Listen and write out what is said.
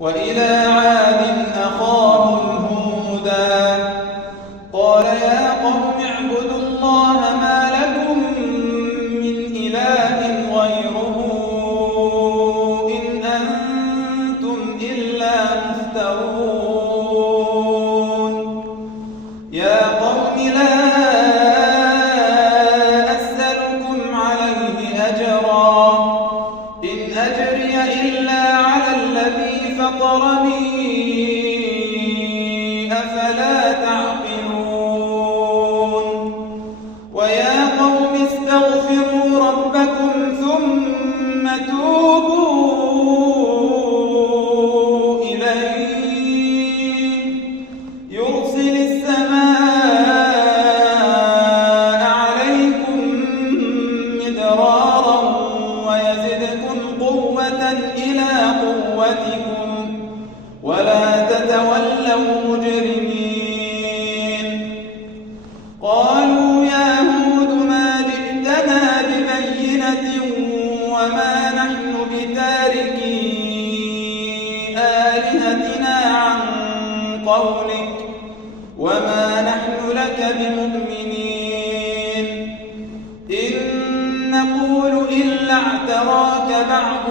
وإلى عاد أخاهم هودا قال يا قوم اعبدوا الله ما لكم من إله غيره إن أنتم إلا مفترون يا قوم لا أسألكم عليه أجرا إن أجري إلا على الذي فطرني أفلا تعقلون ويا قوم استغفروا ربكم ثم توبوا إليه يرسل السماء عليكم مدرارا ويزدكم قوة إلى قوتكم ولا تتولوا مجرمين قالوا يا هود ما جئتنا ببينة وما نحن بتاركي آلهتنا عن قولك وما نحن لك بمؤمنين إن نقول إلا اعتراك بعض